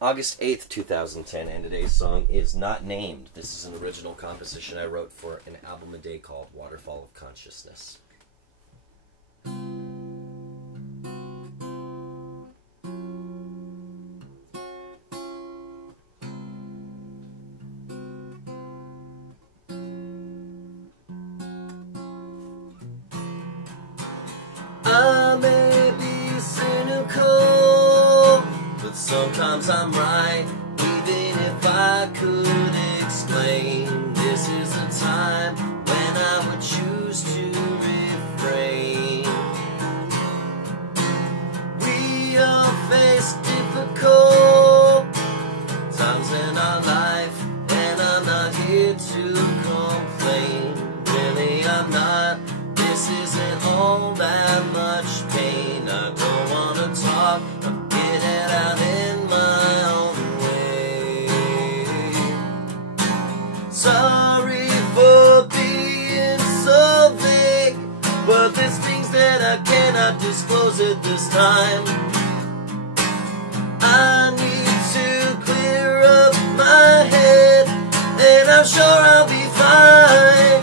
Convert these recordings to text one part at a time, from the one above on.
August 8th, 2010, and today's song is not named. This is an original composition I wrote for an album a day called Waterfall of Consciousness. I may be cynical, but sometimes I'm right, even if I could explain. This is a time when I would choose to refrain. We all face difficult times in our life, and I'm not here to complain. Really, I'm not. This isn't all that much pain. I don't want to talk, I'm getting out in my own way. Sorry for being so vague, but there's things that I cannot disclose at this time. I need to clear up my head, and I'm sure I'll be fine.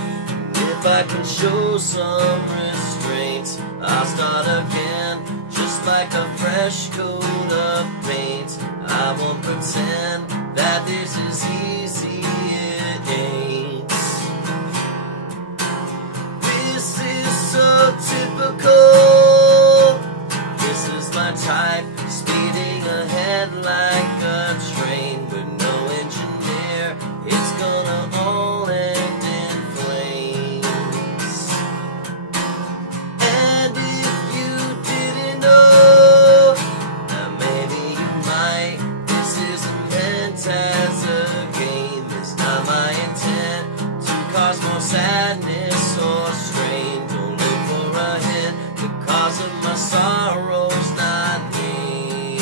If I can show some restraint, I'll start again, just like a fresh coat of paint. I won't pretend that this is easy, it ain't. This is so typical. This is my type, speeding ahead like a train with no engineer. It's gonna all end in flames. And if you didn't know, now maybe you might. This isn't meant as a game. It's not my intent to cause more sadness or strain. Don't look for a hint, the cause of my sorrow's not named.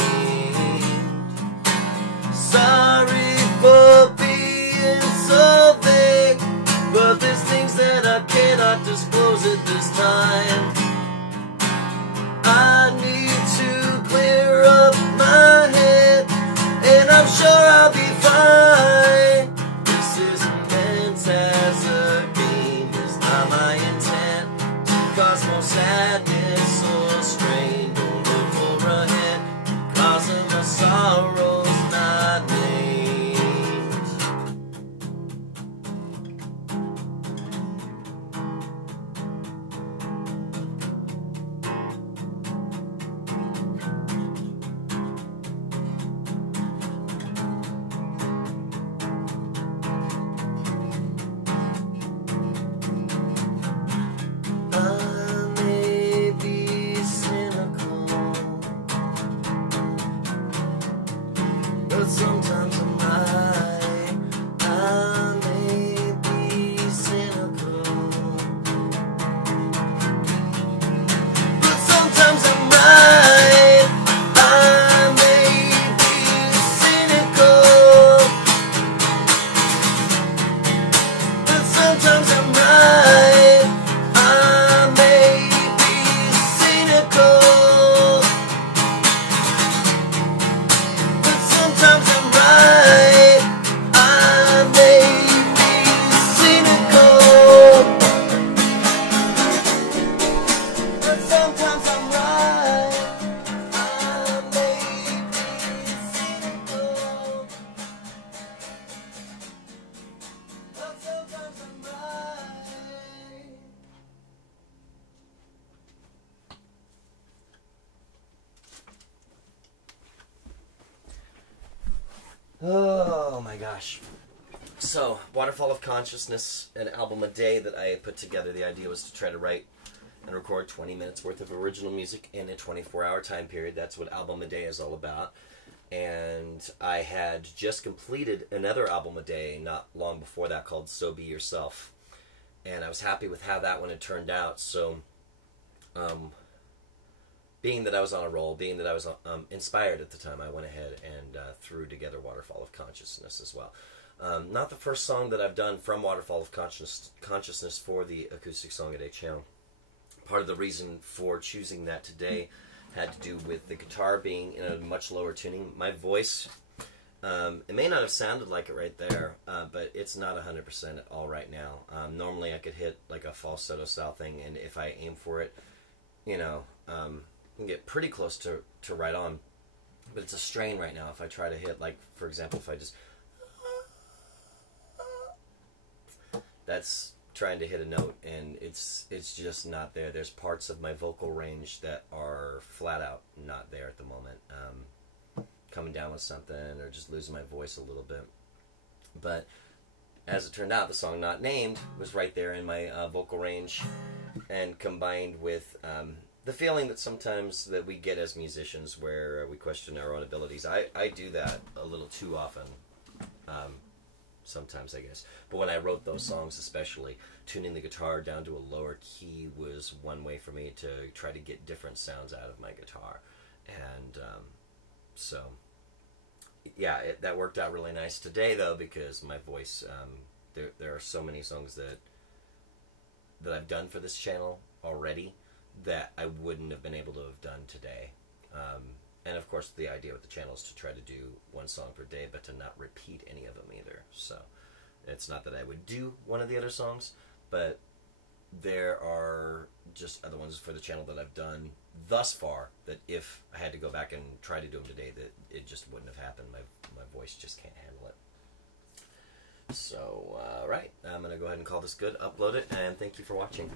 Sorry for being so vague, but there's things that I cannot disclose at this time. I need to clear up my head, and I'm sure I'll be fine. This isn't meant as a game. It's not my intent to cause more sadness or strain. Don't look for a hint, cause of my sorrows not named. I may be cynical, but sometimes I'm right. I may be cynical, but sometimes I'm right. I may be cynical, but sometimes I'm right. I may be cynical, but sometimes I'm right. I may be cynical, but sometimes I'm right. I may be cynical, but sometimes I'm right. Oh my gosh. So, Waterfall of Consciousness, an album a day that I put together. The idea was to try to write and record 20 minutes worth of original music in a 24-hour time period. That's what album a day is all about. And I had just completed another album a day not long before that called So Be Yourself. And I was happy with how that one had turned out. So, being that I was on a roll, being that I was inspired at the time, I went ahead and threw together Waterfall of Consciousness as well. Not the first song that I've done from Waterfall of Consciousness for the Acoustic Song a Day channel. Part of the reason for choosing that today had to do with the guitar being in a much lower tuning. My voice It may not have sounded like it right there, but it's not 100% at all right now. Normally I could hit like a falsetto style thing, and if I aim for it, you know, I can get pretty close to right on. But it's a strain right now. If I try to hit, like, for example, if I just... That's trying to hit a note, and it's just not there. There's parts of my vocal range that are flat out not there at the moment. Coming down with something, or just losing my voice a little bit. But as it turned out, the song Not Named was right there in my vocal range, and combined with the feeling that sometimes that we get as musicians where we question our own abilities. I do that a little too often, sometimes, I guess. But when I wrote those songs, especially, tuning the guitar down to a lower key was one way for me to try to get different sounds out of my guitar. And so, yeah, that worked out really nice today, though, because my voice, there are so many songs that I've done for this channel already that I wouldn't have been able to have done today. And of course, the idea with the channel is to try to do one song per day, but to not repeat any of them either. So it's not that I would do one of the other songs, but there are just other ones for the channel that I've done thus far that if I had to go back and try to do them today, that it just wouldn't have happened. My voice just can't handle it. So, right, I'm going to go ahead and call this good, upload it, and thank you for watching.